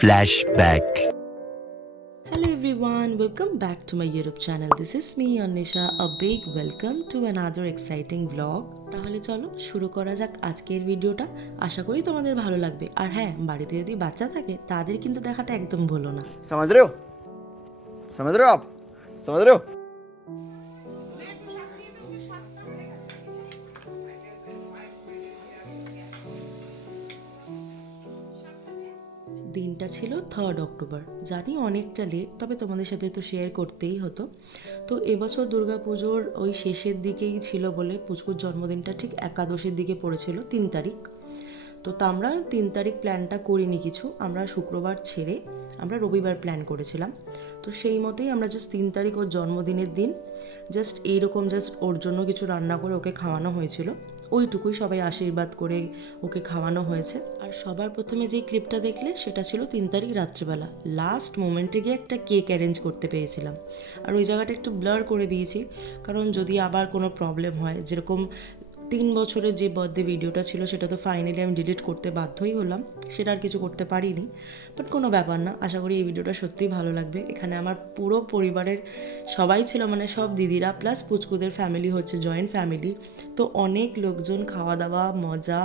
Flashback. Hello everyone, welcome back to my YouTube channel. This is me Anisha. A big welcome to another exciting vlog. তাহলে চলো শুরু করা যাক আজকের ভিডিওটা। আশা করি তোমাদের ভালো লাগবে। আর হ্যাঁ, বাড়িতে যদি বাচ্চা থাকে তাদের কিন্তু দেখাতে একদম ভুলো না। समझ रहे हो? समझ रहे हो आप? समझ रहे हो? দিনটা ছিল 3rd অক্টোবর। জানি অনেকটা লেট, তবে তোমাদের সাথে তো শেয়ার করতেই হতো। তো এবছর দুর্গাপুজোর ওই শেষের দিকেই ছিল বলে পুচকুর জন্মদিনটা ঠিক একাদশীর দিকে পড়েছিল 3 তারিখ। তো আমরা 3 তারিখ প্ল্যানটা করিনি কিছু, আমরা শুক্রবার ছেড়ে আমরা রবিবার প্ল্যান করেছিলাম। তো সেই মতেই আমরা জাস্ট 3 তারিখ ওর জন্মদিনের দিন জাস্ট এইরকম জাস্ট ওর জন্য কিছু রান্না করে ওকে খাওয়ানো হয়েছিল। ওইটুকুই, সবাই আশীর্বাদ করে ওকে খাওয়ানো হয়েছে। আর সবার প্রথমে যেই ক্লিপটা দেখলে সেটা ছিল 3 তারিখ রাত্রিবেলা। লাস্ট মোমেন্টে গিয়ে একটা কেক অ্যারেঞ্জ করতে পেরেছিলাম। আর ওই জায়গাটা একটু ব্লার করে দিয়েছি, কারণ যদি আবার কোনো প্রবলেম হয়, যেরকম 3 বছরের যে বার্থডে ভিডিওটা ছিল সেটা তো ফাইনালি আমি ডিলিট করতে বাধ্যই হলাম, সেটা আর কিছু করতে পারিনি। বাট কোনো ব্যাপার না, আশা করি এই ভিডিওটা সত্যিই ভালো লাগবে। এখানে আমার পুরো পরিবারের সবাই ছিল, মানে সব দিদিরা প্লাস পুচকুদের ফ্যামিলি হচ্ছে জয়েন্ট ফ্যামিলি। তো অনেক লোকজন, খাওয়া দাওয়া, মজা,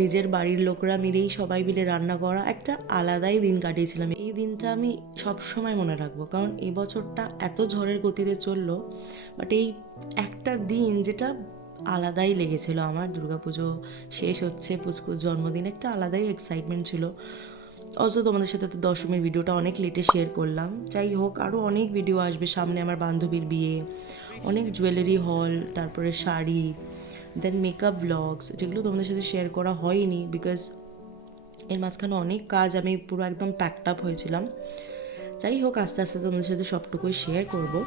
নিজের বাড়ির লোকরা মিলেই সবাই মিলে রান্না করা, একটা আলাদাই দিন কাটিয়েছিলাম। এই দিনটা আমি সবসময় মনে রাখবো, কারণ এই বছরটা এত ঝড়ের গতিতে চললো, বাট এই একটা দিন যেটা আলাদাই লেগেছিল আমার। দুর্গাপুজো শেষ হচ্ছে, পুচকুর জন্মদিন, একটা আলাদাই এক্সাইটমেন্ট ছিল। অথচ তোমাদের সাথে তো দশমীর ভিডিওটা অনেক লেটে শেয়ার করলাম। যাই হোক, আরও অনেক ভিডিও আসবে সামনে। আমার বান্ধবীর বিয়ে, অনেক জুয়েলারি হল, তারপরে শাড়ি, দেন মেকআপ ব্লগস, যেগুলো তোমাদের সাথে শেয়ার করা হয়নি বিকজ এর মাঝখানে অনেক কাজ, আমি পুরো একদম প্যাকড আপ হয়েছিলাম। যাই হোক, আস্তে আস্তে তোমাদের সাথে সবটুকুই শেয়ার করবো।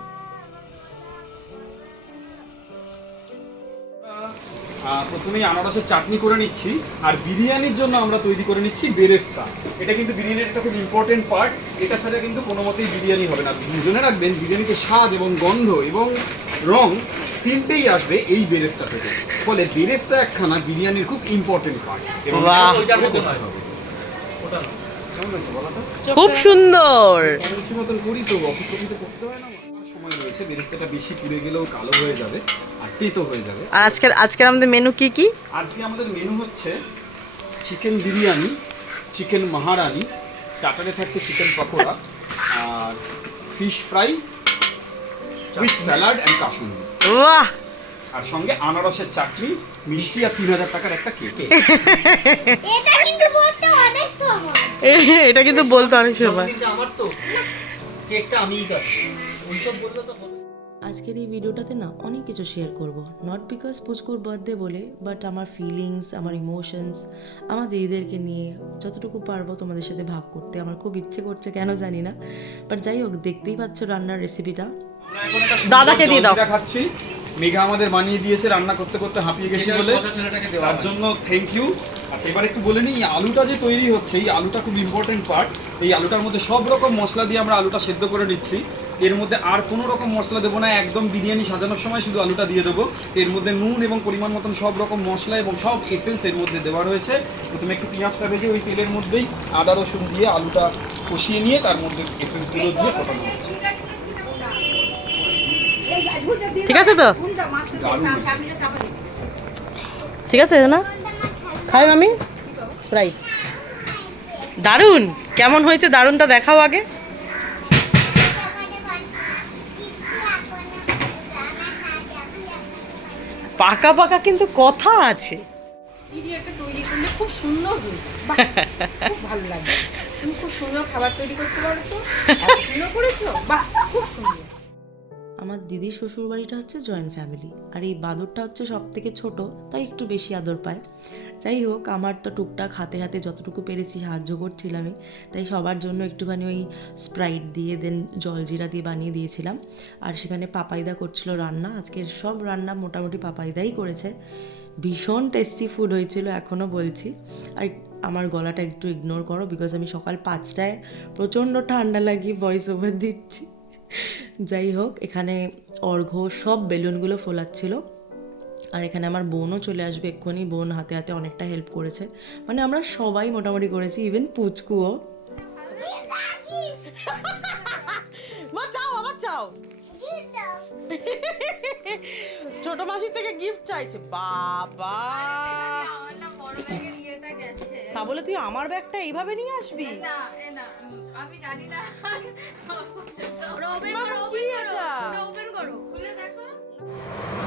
প্রথমেই আনারসের চাটনি করে নিচ্ছি, আর বিরিয়ানির জন্য আমরা তৈরি করে নিচ্ছি বেরেস্তা। এটা কিন্তু বিরিয়ানির একটা খুব ইম্পর্টেন্ট পার্ট। এটা ছাড়া কিন্তু কোনো মতেই বিরিয়ানি হবে না। দুজনে রাখবেন, বিরিয়ানিতে স্বাদ এবং গন্ধ এবং রং তিনটেই আসবে এই বেরেস্তা থেকে। ফলে বেরেস্তা একখানা বিরিয়ানির খুব ইম্পর্টেন্ট পার্ট। এবং খুব সুন্দর মতন করি তো, অফিস তো করতে হয় না। আমার সময় রয়েছে, বেরেস্তাটা বেশি পুড়ে গেলেও কালো হয়ে যাবে আর তেতো হয়ে যাবে। আর আজকের আমাদের মেনু কি কি? আজকে আমাদের মেনু হচ্ছে চিকেন বিরিয়ানি, চিকেন মাহারানি, স্টার্টারে থাকছে চিকেন পকোড়া, আর fish fry with salad and kasundi, বাহ! আর সঙ্গে আনারসের চাটনি, মিষ্টি, আর 3000 টাকার একটা কেক। এটা কিন্তু বলতে অনেক সময়। আমার তো কেকটা আমিই কাটছি, ওইসব বললে তো হবে। আজকের এই ভিডিওটাতে না অনেক কিছু শেয়ার করব, নট বিকজ পুচকুর বার্থডে বলে, বাট আমার ফিলিংস, আমার ইমোশনস, আমার দিদিদেরকে নিয়ে যতটুকু পারবো তোমাদের সাথে ভাগ করতে আমার খুব ইচ্ছে করছে, কেন জানি না। বাট যাই হোক, দেখতেই পাচ্ছ রান্নার রেসিপিটা। দাদাকে দিয়ে দাও। খাচ্ছি, মেঘা আমাদের বানিয়ে দিয়েছে, রান্না করতে করতে হাঁপিয়ে গেছি বলে, তার জন্য থ্যাংক ইউ। আচ্ছা, এবার একটু বলে নিই, এই আলুটা যে তৈরি হচ্ছে, এই আলুটা খুব ইম্পর্টেন্ট পার্ট। এই আলুটার মধ্যে সব রকম মশলা দিয়ে আমরা আলুটা সেদ্ধ করে নিচ্ছি। এর মধ্যে আর কোনো রকম মশলা দেবো না, একদম বিরিয়ানি সাজানোর সময় শুধু আলুটা দিয়ে দেবো। এর মধ্যে নুন এবং পরিমাণ মতন সব রকম মশলা এবং সব এসেন্স এর মধ্যে দেওয়া রয়েছে। প্রথমে একটু পেঁয়াজটা ভেজে ওই তেলের মধ্যেই আদা রসুন দিয়ে আলুটা কষিয়ে নিয়ে তার মধ্যে এসেন্সগুলো দিয়ে ফোটানো হচ্ছে। ঠিক আছে তো? ঠিক আছে না? খাই আমি স্প্রাইট। দারুণ! কেমন হয়েছে দারুণটা দেখাও আগে। পাকা পাকা কিন্তু কথা আছে। ভিডিওটা তৈরি করলে খুব সুন্দর হয়, খুব ভালো লাগে। তুমি খুব সুন্দর খাবার তৈরি করতে পারো, তো এত সুন্দর করেছো, বাহ, খুব সুন্দর। আমার দিদির শ্বশুর বাড়িটা হচ্ছে জয়েন্ট ফ্যামিলি, আর এই বাদরটা হচ্ছে সব থেকে ছোট, তাই একটু বেশি আদর পায়। যাই হোক, আমার তো টুকটাক হাতে হাতে যতটুকু পেরেছি সাহায্য করছিলামই। তাই সবার জন্য একটুখানি ওই স্প্রাইট দিয়ে দেন জলজিরা দিয়ে বানিয়ে দিয়েছিলাম। আর সেখানে পাপাইদা করছিল রান্না। আজকের সব রান্না মোটামুটি পাপাইদাই করেছে। ভীষণ টেস্টি ফুড হয়েছিল, এখনও বলছি। আর আমার গলাটা একটু ইগনোর করো, বিকজ আমি সকাল 5টায় প্রচণ্ড ঠান্ডা লাগিয়ে ভয়েস ওভার দিচ্ছি। যাই হোক, এখানে অর্ঘ্য সব বেলুনগুলো ফোলাচ্ছিল। আর এখানে আমার বোনও চলে আসবে এক্ষুনি। বোন হাতে হাতে অনেকটা হেল্প করেছে, মানে আমরা সবাই মোটামুটি করেছি, ইভেন পুচকুও। মা চাও, আবার চাও। ছোট মাসির থেকে গিফট চাইছে, বাবা। আমার না বড় ব্যাগের ইয়েটা গেছে। তা বলে তুই আমার ব্যাগটা এইভাবে নিয়ে আসবি? না আমি জানি না। ওপেন করো খুলে দেখো।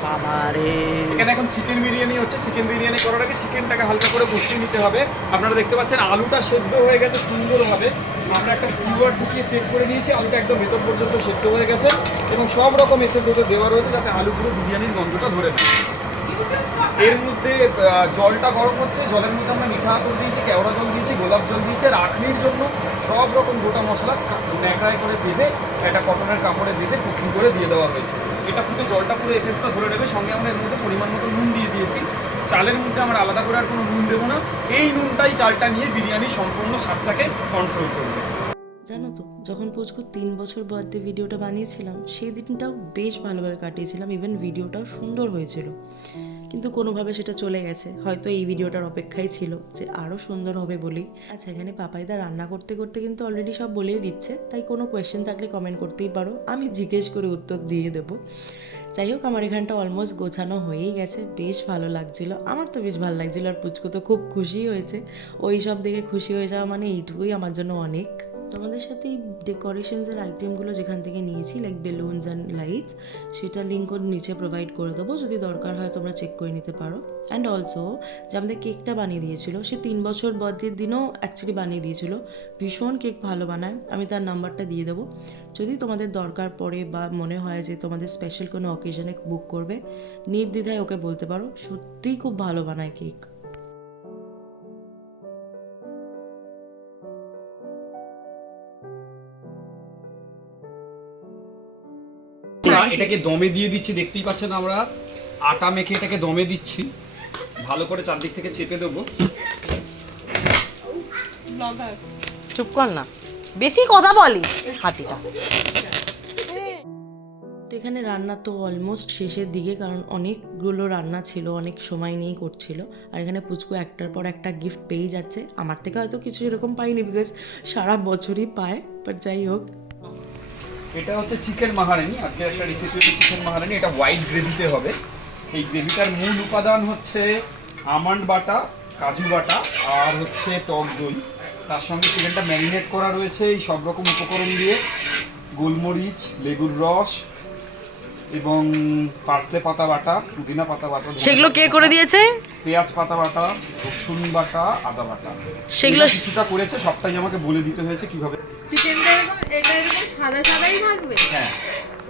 বাবারে, এখানে এখন চিকেন বিরিয়ানি হচ্ছে। চিকেন বিরিয়ানি করার আগে চিকেনটাকে হালকা করে কষিয়ে নিতে হবে। আপনারা দেখতে পাচ্ছেন আলুটা সেদ্ধ হয়ে গেছে সুন্দরভাবে। আমরা একটা স্কিউয়ার ঢুকিয়ে চেক করে নিয়েছি, আলুটা একদম ভেতর পর্যন্ত সেদ্ধ হয়ে গেছে এবং সব রকম এসে ভেতর দেওয়া রয়েছে যাতে আলুগুলো বিরিয়ানির গন্ধটা ধরে নেয়। এর মধ্যে জলটা গরম হচ্ছে, জলের মধ্যে আমরা মিঠা আতর দিয়েছি, কেওড়া জল দিয়েছি, গোলাপ জল দিয়েছি। আর আখনির জন্য সব রকম গোটা মশলা ন্যাকড়ায় করে বেঁধে একটা কটনের কাপড়ে বেঁধে কুকিং করে দিয়ে দেওয়া হয়েছে। এটা ফুটে জলটা পুরো এসেন্সটা ধরে নেবে। সঙ্গে আমরা এর মধ্যে পরিমাণ মতো নুন দিয়ে দিয়েছি। চালের মধ্যে আমরা আলাদা করে আর কোনো নুন দেবো না। এই নুনটাই চালটা নিয়ে বিরিয়ানির সম্পূর্ণ স্বাদটাকে কন্ট্রোল করবে। জানো তো, যখন পুচকু 3 বছর বার্থডে ভিডিওটা বানিয়েছিলাম সেই দিনটাও বেশ ভালোভাবে কাটিয়েছিলাম, ইভেন ভিডিওটাও সুন্দর হয়েছিল। কিন্তু কোনোভাবে সেটা চলে গেছে, হয়তো এই ভিডিওটার অপেক্ষাই ছিল যে আরও সুন্দর হবে বলেই। আচ্ছা, এখানে পাপাইদা রান্না করতে করতে কিন্তু অলরেডি সব বলেই দিচ্ছে, তাই কোনো কোয়েশ্চেন থাকলে কমেন্ট করতেই পারো, আমি জিজ্ঞেস করে উত্তর দিয়ে দেবো। যাই হোক, আমার এখানটা অলমোস্ট গোছানো হয়েই গেছে, বেশ ভালো লাগছিল, আমার তো বেশ ভালো লাগছিলো। আর পুচকু তো খুব খুশি হয়েছে। ওই সব দেখে খুশি হয়ে যাওয়া মানে এইটুকুই আমার জন্য অনেক। তোমাদের সাথে এই ডেকোরেশনসের আইটেমগুলো যেখান থেকে নিয়েছি, লাইক বেলুনস অ্যান্ড লাইটস, সেটা লিঙ্ক ওর নিচে প্রোভাইড করে দেবো, যদি দরকার হয় তোমরা চেক করে নিতে পারো। অ্যান্ড অলসো যে আমাদের কেকটা বানিয়ে দিয়েছিল, সে 3 বছর বার্থডের দিনও অ্যাকচুয়ালি বানিয়ে দিয়েছিল। ভীষণ কেক ভালো বানায়, আমি তার নাম্বারটা দিয়ে দেবো। যদি তোমাদের দরকার পড়ে বা মনে হয় যে তোমাদের স্পেশাল কোনো অকেশনে বুক করবে, নির্দ্বিধায় ওকে বলতে পারো, সত্যিই খুব ভালো বানায় কেক। এটাকে দমে দিয়ে দিচ্ছি, দেখতেই পাচ্ছেন আমরা আটা মেখে এটাকে দমে দিচ্ছি। ভালো করে চারদিক থেকে চেপে দেবো। চুপ কর না, বেশি কথা বলি হাতিটা। তো এখানে রান্না তো অলমোস্ট শেষের দিকে, কারণ অনেকগুলো রান্না ছিল, অনেক সময় নিয়েই করছিল। আর এখানে পুচকু একটার পর একটা গিফট পেয়ে যাচ্ছে। আমার থেকে হয়তো কিছু এরকম পাইনি, বিকজ সারা বছরই পায়, বাট যাই হোক। এটা হচ্ছে চিকেন মাহারানি। আজকের একটা রেসিপি হচ্ছে চিকেন মাহারানি। এটা হোয়াইট গ্রেভিতে হবে। এই গ্রেভিটার মূল উপাদান হচ্ছে আমন্ড বাটা, কাজু বাটা আর হচ্ছে টক দই। তার সঙ্গে চিকেনটা ম্যারিনেট করা রয়েছে এই সব রকম উপকরণ দিয়ে, গোলমরিচ, লেবুর রস এবং পার্সলে পাতা বাটা, পুদিনা পাতা বাটা। সেগুলো কে করে দিয়েছে? পেঁয়াজ পাতা বাটা, রসুন বাটা, আদা বাটা, সেগুলো কিছুটা করেছে। সবটাই আমাকে বলে দিতে হয়েছে কিভাবে। চিকেনটা এরকম সাদা সাদাই থাকবে? হ্যাঁ,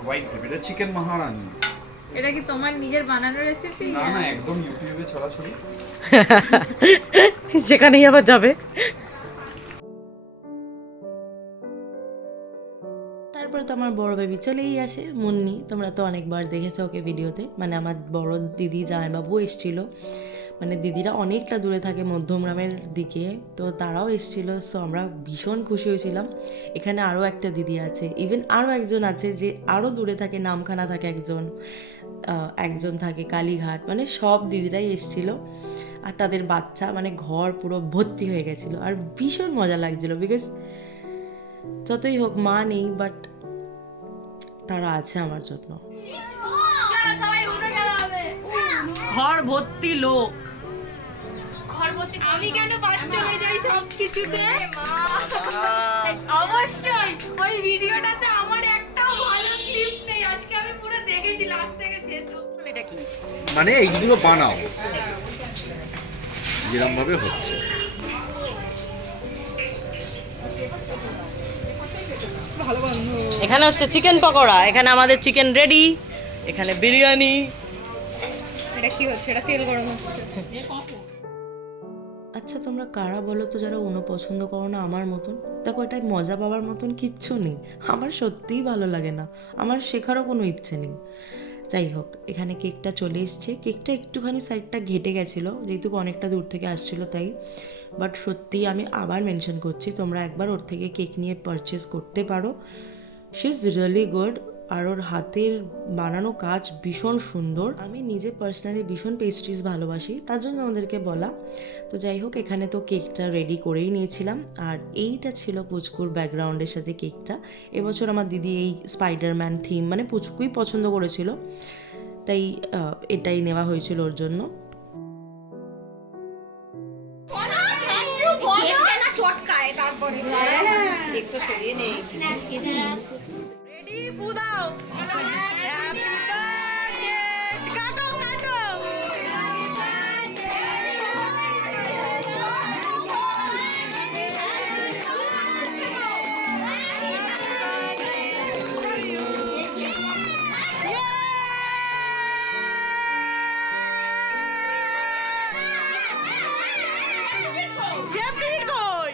হোয়াইট গ্রেভি। এটা চিকেন মাহারানি। এটা কি তোমার নিজের বানানো রেসিপি? না না, একদম ইউটিউবে ছড়াছড়ি। সেখানেই আবার যাবে। তারপরে তো আমার বড় বেবি চলেই আসে, মুন্নি। তোমরা তো অনেকবার দেখেছো ওকে ভিডিওতে। মানে আমার বড় দিদি জামাইবাবু এসেছিলো, মানে দিদিরা অনেকটা দূরে থাকে মধ্যমগ্রামের দিকে, তো তারাও এসেছিলো। সো আমরা ভীষণ খুশি হয়েছিলাম। এখানে আরও একটা দিদি আছে, ইভেন আরও একজন আছে যে আরও দূরে থাকে, নামখানা থাকে একজন থাকে কালীঘাট। মানে সব দিদিরাই এসেছিলো, আর তাদের বাচ্চা, মানে ঘর পুরো ভর্তি হয়ে গেছিলো। আর ভীষণ মজা লাগছিলো, বিকজ যতই হোক মা নেই, বাট তারা আছে আমার জন্য। ঘর ভর্তি লোক, আমি কেন বাদ চলে যাই সব কিছুতে? অবশ্যই ওই ভিডিওটাতে আমার একটা ভালো ক্লিপ নেই। আজকে আমি পুরো দেখেছি লাস্ট থেকে শেষ অবধি। এটা কি? মানে এইগুলো বানাও যেরকম ভাবে হচ্ছে। এখানে হচ্ছে চিকেন পকোড়া, এখানে আমাদের চিকেন রেডি, এখানে বিরিয়ানি। এটা কি হচ্ছে? এটা তেল গরম হচ্ছে। আচ্ছা, তোমরা কারা বলো তো যারা পছন্দ করো না আমার মতন? দেখো, এটাই মজা পাওয়ার মতন কিচ্ছু নেই। আমার সত্যিই ভালো লাগে না, আমার শেখারও কোনো ইচ্ছে নেই। যাই হোক, এখানে কেকটা চলে এসছে। কেকটা একটুখানি সাইডটা ঘেটে গেছিলো, যেহেতু অনেকটা দূর থেকে আসছিলো তাই। বাট সত্যিই আমি আবার মেনশন করছি, তোমরা একবার ওর থেকে কেক নিয়ে পারচেস করতে পারো। She is really good. আর ওর হাতের বানানো কাজ ভীষণ সুন্দর। আমি নিজে পার্সোনালি ভীষণ পেস্ট্রিজ ভালোবাসি, তার জন্য আমাদেরকে বলা। তো যাই হোক, এখানে তো কেকটা রেডি করেই নিয়েছিলাম। আর এইটা ছিল পুচকুর ব্যাকগ্রাউন্ডের সাথে কেকটা। এবছর আমার দিদি এই স্পাইডারম্যান থিম, মানে পুচকুই পছন্দ করেছিল, তাই এটাই নেওয়া হয়েছিল ওর জন্য। চটকায় তারপরে কেক তো সরিয়ে নেই। রেডি ফু দাও। হ্যাপি বার্থডে, কাটো কাটো। সেফটি কই?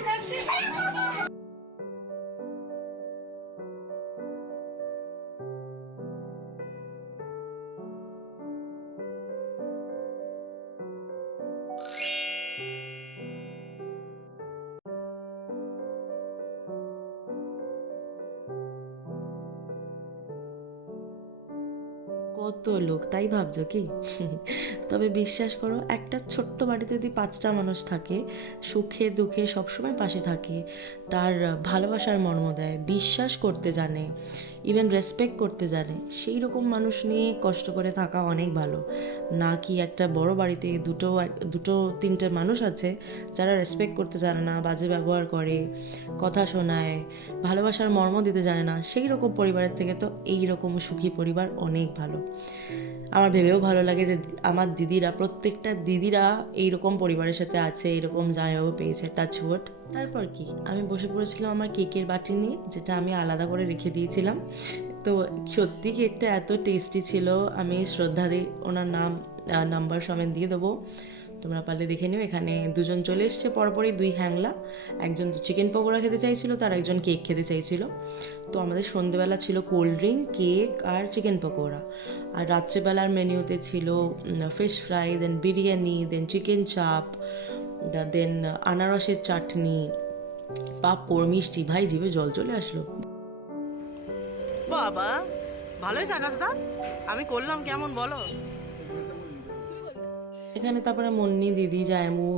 কত লোক, তাই ভাবছো কি? তবে বিশ্বাস করো, একটা ছোট্ট বাড়িতে যদি 5টা মানুষ থাকে, সুখে দুঃখে সবসময় পাশে থাকে, তার ভালোবাসার মর্ম দেয়, বিশ্বাস করতে জানে, ইভেন রেসপেক্ট করতে জানে, সেই রকম মানুষ নিয়ে কষ্ট করে থাকা অনেক ভালো। না কি একটা বড় বাড়িতে দুটো তিনটে মানুষ আছে যারা রেসপেক্ট করতে জানে না, বাজে ব্যবহার করে, কথা শোনায়, ভালোবাসার মর্ম দিতে জানে না, সেই রকম পরিবারের থেকে তো এই রকম সুখী পরিবার অনেক ভালো। আমার ভেবেও ভালো লাগে যে আমার দিদিরা, প্রত্যেকটা দিদিরা এইরকম পরিবারের সাথে আছে, এইরকম জায়গাও পেয়েছে, টাচ উড। তারপর কি, আমি বসে পড়েছিলাম আমার কেকের বাটি নিয়ে, যেটা আমি আলাদা করে রেখে দিয়েছিলাম। তো সত্যি কেকটা এত টেস্টি ছিল। আমি শ্রদ্ধা দি ওনার নাম্বার সমেত দিয়ে দেবো, তোমরা পারলে দেখে নিও। এখানে দুজন চলে এসছে পরপরই, 2 হ্যাংলা। একজন তো চিকেন পকোড়া খেতে চাইছিল, তার একজন কেক খেতে চাইছিল। তো আমাদের সন্ধেবেলা ছিল কোল্ড ড্রিঙ্ক, কেক আর চিকেন পকোড়া। আর রাত্রেবেলার মেনুতে ছিল ফিশ ফ্রাই, দেন বিরিয়ানি, দেন চিকেন চাপ, দেন আনারসের চাটনি, পাঁপড়, মিষ্টি। ভাই জিভে জল চলে আসলো। বাবা ভালোই চাকাস দা, আমি করলাম কেমন বলো? এখানে তারপরে মুন্নি, দিদি, জায়মু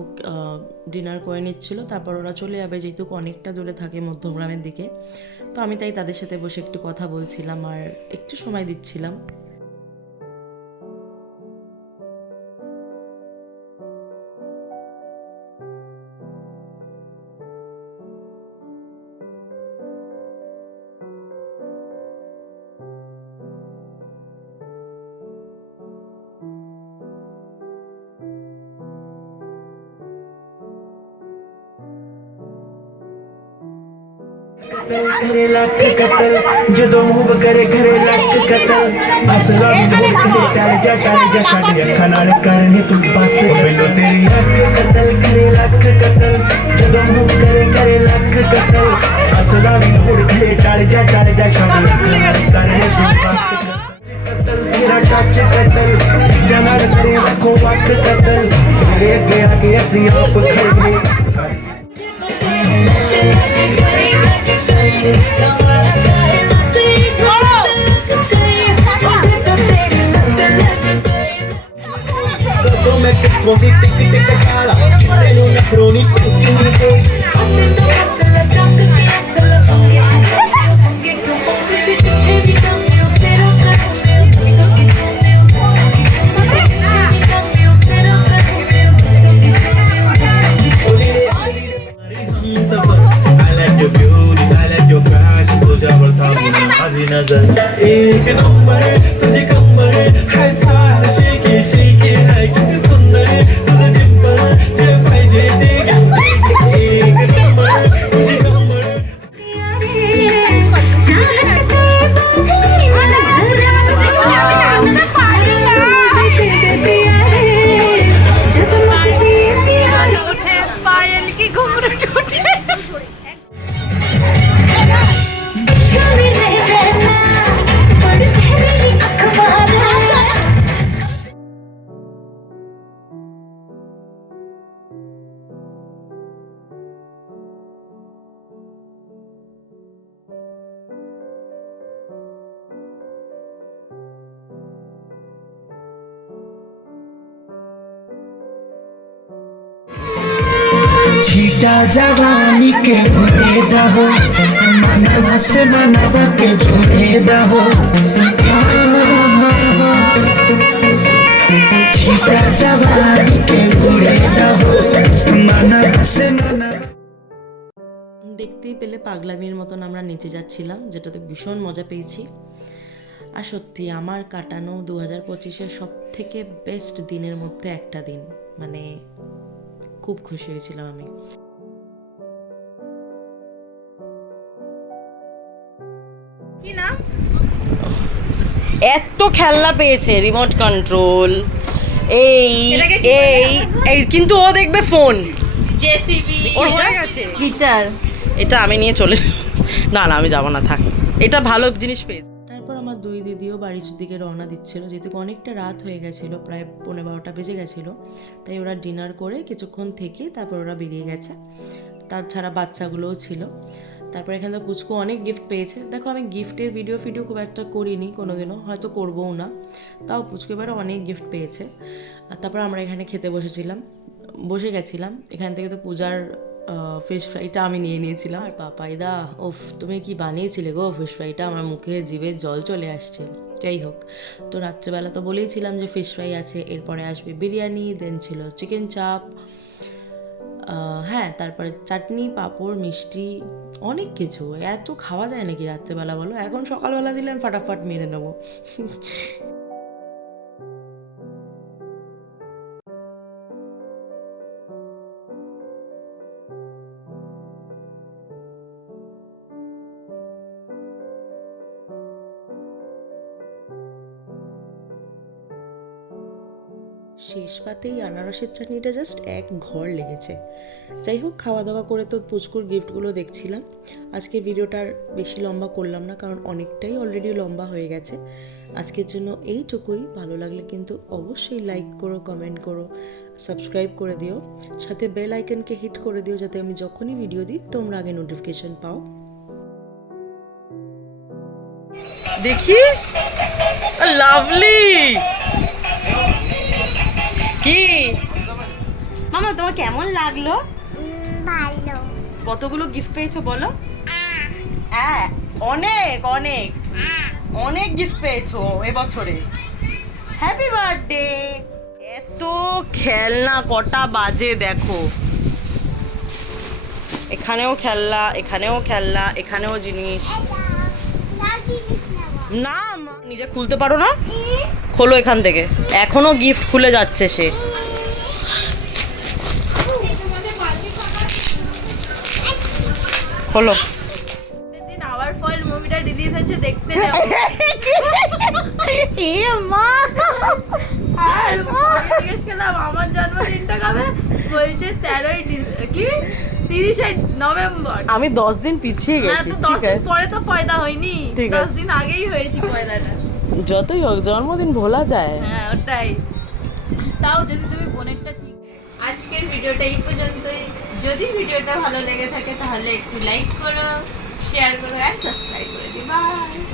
ডিনার করে নিচ্ছিল। তারপর ওরা চলে যাবে, যেহেতু অনেকটা দূরে থাকে মধ্যমগ্রামের দিকে। তো আমি তাই তাদের সাথে বসে একটু কথা বলছিলাম আর একটু সময় দিচ্ছিলাম। करे लक कतल जदों मूव करे घरे लक कतल असला करे टल जा साडी अखां नाल करनी तू बस बिलो तेरी लक कतल करे लक कतल जदों मूव करे घरे लक कतल असला करे टल जा साडी अखां नाल करनी तू बस कतल तेरा टच कतल जनाल करे रखो वक कतल तेरे अगे आके असीं आप खड़े Come che così tic tic cala sei una cronica एक नंबर तुझे कंबर है सारा शेकी शेकी है कितनी सुंदर तुझे डिंपल ये पाहिजे ते एक नंबर तुझे कंबर पायल की घुंघरू टूटे छोड़ दे करना बड़ी पहली छीटा जवानी के उड़े दहो मनवा से मनवा के जोड़े दहो छीटा जवानी के उड़े दहो मनवा से मनवा। দেখতেই পেলে পাগলামির মতন আমরা নেচে যাচ্ছিলাম, যেটাতে ভীষণ মজা পেয়েছি। আর সত্যি আমার কাটানো 2025-এর সব থেকে বেস্ট দিনের মধ্যে একটা দিন, মানে খুব খুশি হয়েছিলাম আমি। কি নাম? এত খেলনা পেয়েছে, রিমোট কন্ট্রোল, এই এটাকে কি এই এই কিন্তু ও দেখবে ফোন, জেসিবি, ওর হয়ে গেছে। গিটার। এটা আমি নিয়ে চলে না না আমি যাব না, থাক, এটা ভালো জিনিস পেয়েছে। তারপর আমার দুই দিদিও বাড়ির দিকে রওনা দিচ্ছিল, যেহেতু অনেকটা রাত হয়ে গেছিলো, প্রায় 11:30 বেজে গেছিলো। তাই ওরা ডিনার করে কিছুক্ষণ থেকে তারপর ওরা বেরিয়ে গেছে। তাছাড়া বাচ্চাগুলোও ছিল। তারপর এখানে তো পুচকু অনেক গিফট পেয়েছে। দেখো আমি গিফটের ভিডিও খুব একটা করিনি কোনোদিনও, হয়তো করবও না, তাও পুচকু এবারে অনেক গিফট পেয়েছে। আর তারপর আমরা এখানে খেতে বসে গেছিলাম। এখান থেকে তো পূজার ফিশ ফ্রাইটা আমি নিয়ে নিয়েছিলাম। আর পাপাইদা, ওফ তুমি কি বানিয়েছিলে গো ফিশ ফ্রাইটা, আমার মুখে জিভে জল চলে আসছে। যাই হোক, তো রাত্রেবেলা তো বলেইছিলাম যে ফিশ ফ্রাই আছে, এরপরে আসবে বিরিয়ানি, দেন ছিল চিকেন চাপ, হ্যাঁ তারপরে চাটনি, পাঁপড়, মিষ্টি, অনেক কিছু। এত খাওয়া যায় নাকি রাত্রেবেলা বলো? এখন সকালবেলা দিলে আমি ফাটাফাট মেরে নেবো। শেষ পাতেই আনারসের চাটনিটা জাস্ট এক ঘর লেগেছে। যাই হোক, খাওয়া দাওয়া করে তো পুচকুর গিফটগুলো দেখছিলাম। আজকে ভিডিওটার বেশি লম্বা করলাম না, কারণ অনেকটাই অলরেডি লম্বা হয়ে গেছে। আজকের জন্য এইটুকুই। ভালো লাগলে কিন্তু অবশ্যই লাইক করো, কমেন্ট করো, সাবস্ক্রাইব করে দিও, সাথে বেল আইকনকে হিট করে দিও, যাতে আমি যখনই ভিডিও দিই তোমরা আগে নোটিফিকেশন পাও। দেখি, লাভলি। কি মামা তোমার কেমন লাগলো? ভালো। কতগুলো গিফট পেয়েছো বলো? হ্যাঁ, অনেক অনেক অনেক গিফট পেয়েছো এবছরে। Happy birthday. এত খেলনা, কটা বাজে দেখো, এখানেও খেলনা, এখানেও খেলনা, এখানেও জিনিস। না মা, নিজে খুলতে পারো না? খোলো এখান থেকে। এখনো গিফট খুলে যাচ্ছে সে। খোলো। দিন আবার ফয়েল মুভিটা রিলিজ হচ্ছে, দেখতে যাব। এ মা, আর আমি জিজ্ঞেস করলাম আমার জন্মদিনটা কবে, বলছে 30 নভেম্বর। আমি 10 দিন পিছিয়ে না গেছি। তো 10 দিন পরে তো পয়দা হয়নি, ঠিক 10 আছে। দিন আগেই হয়েছে পয়দাটা। যতই হোক জন্মদিন ভোলা যায়। হ্যাঁ ওটাই। তাও যদি তুমি বোনেরটা ঠিক। আজকের ভিডিওটা এই পর্যন্তই। যদি ভিডিওটা ভালো লেগে থাকে তাহলে একটু লাইক করো, শেয়ার করো, এন্ড সাবস্ক্রাইব করে দিও। বাই।